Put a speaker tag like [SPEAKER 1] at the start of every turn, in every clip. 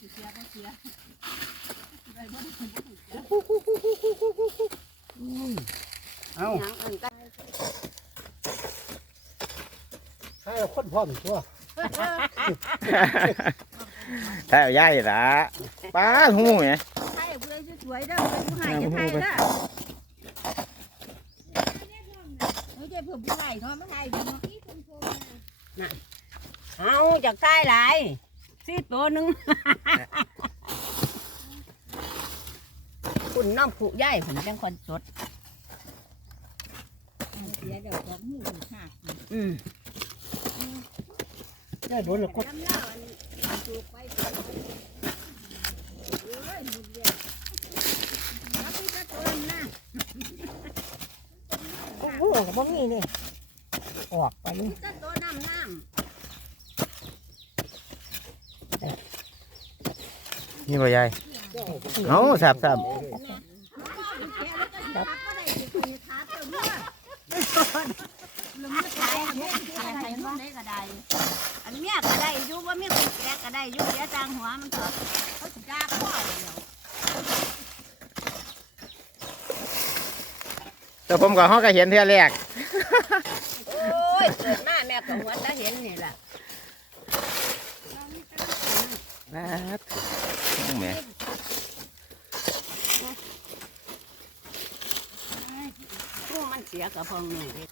[SPEAKER 1] สิเสียบ่เสียได้บ่ได้บ่ถูกจ้ะ
[SPEAKER 2] เอา
[SPEAKER 3] หยังอื่นก็
[SPEAKER 2] ใช่คนพร้อมตัว
[SPEAKER 4] ถ้าเอาย่ายละป้าหูไง
[SPEAKER 1] ไทยผู้ใดสวยๆเด้อผู้ใดผู้ให้จะไทยเด้อไม่ใช่เพิ่มผู้ใดเนาะไม่ไทยเนาะ
[SPEAKER 3] เอาจากใต้หลาย สี่ตัวหนึงคุณน้องผูใหญ่ผมจังคนสด
[SPEAKER 1] เสียเดี๋ยวของหูค่ะ
[SPEAKER 3] อืม
[SPEAKER 2] ได้โดนแล้วก็
[SPEAKER 1] น้ำเล่าอันถูกไปถูกไปโอ้ยหมุนเรียนรับไปจะตัวนะ
[SPEAKER 3] โอ้โหก็บ่มีนี่ออกไปนี่
[SPEAKER 1] จะตัวน้ำน้ำ
[SPEAKER 4] นี่บ่ยายเอาสับสับ
[SPEAKER 1] แค่แล้วก็ยับก็ได้ที่ตัวขาเติมเมื่อลงมาขายอันนี้ขายขายมันได้ก็ได้อันเมียก็ได้อยู่ว่ามีคนแก่ก็ได้อยู่เสียจางหัวมันก็เขาสิจ้าข้อเดียว
[SPEAKER 4] แต่ผมก็ฮอกก็เห็นเทื่อแรก
[SPEAKER 3] โอ้ยเกิดมาแม่ก็หัวตาเห็นนี่ล่ะ
[SPEAKER 4] นะแหม่
[SPEAKER 3] ผู้มันเสียกับพองนี่เฮ็ด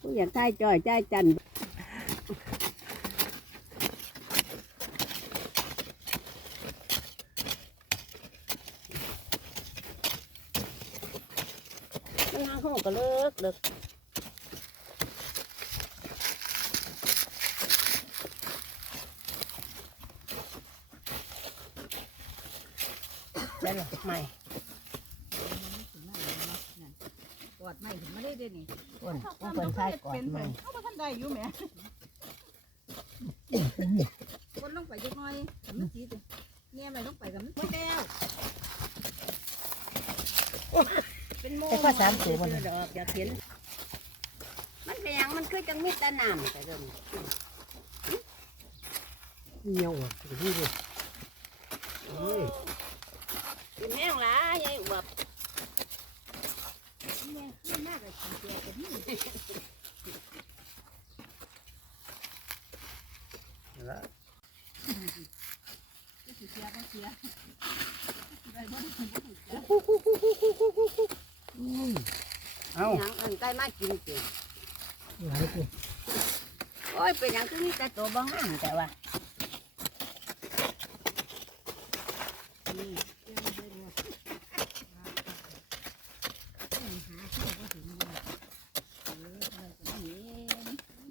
[SPEAKER 3] ผู้อยากได้จ่อยใจจันมันนางเขาก็เลิกเลิก ได้หรอไม่
[SPEAKER 1] กอดไม่ถึงไม่ได้เด้นี่
[SPEAKER 3] คนผู้คนใช้ก่อนไม่
[SPEAKER 1] เขาบ่ทันได้อยู่แหม่คนลงไปจักหน่อยมันสิเนี่ยไม่ลงไปกับมันไม่แล้ว
[SPEAKER 3] เป็นโมแต่ก็สามตัวมันดอกอยากเห็นมันเป็นหยังมันคือจังมีแต่น้ำแต่เดิม
[SPEAKER 2] เหี่ยวอะดูดิ เฮ้ย
[SPEAKER 3] เป็นแห้งหลายยายอวบ
[SPEAKER 1] เนี่ยนี่มากเลยเสียกันนี่
[SPEAKER 2] ละ
[SPEAKER 1] สิเสียบ่เสียได้บ่ได้บ่ถูกจ้ะ
[SPEAKER 2] เอา
[SPEAKER 3] หยังอันใกล้มากินสิ
[SPEAKER 2] หลายคน
[SPEAKER 3] โอ้ยเป็นหยังคือมีแต่ตัวบ้างามแต่ว่า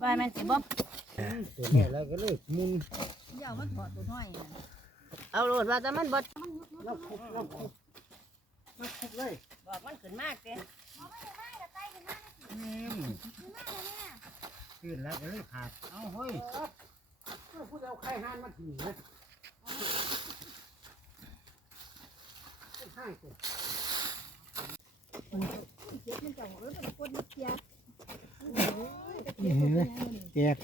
[SPEAKER 3] ว่ามันสิบ่
[SPEAKER 2] ตัวแม่แล้วก็เลยมุน
[SPEAKER 1] เดี๋ยวมันถอดตัวน้อยน่ะ
[SPEAKER 3] เอาโลดว่าแต่มันบ่
[SPEAKER 2] แล้วคุบแล้วคุบแล้วคุบเลย
[SPEAKER 3] บอกมันขึ้นมากเด้
[SPEAKER 2] อืมขึ้นแล้วก็เลยขาดเอาเฮ้ยพูดเอาไข่ห่านมาถีนะห้างตัว
[SPEAKER 1] เสียมันจังเออมันคนเสีย
[SPEAKER 2] นี่เห็นไหมแตก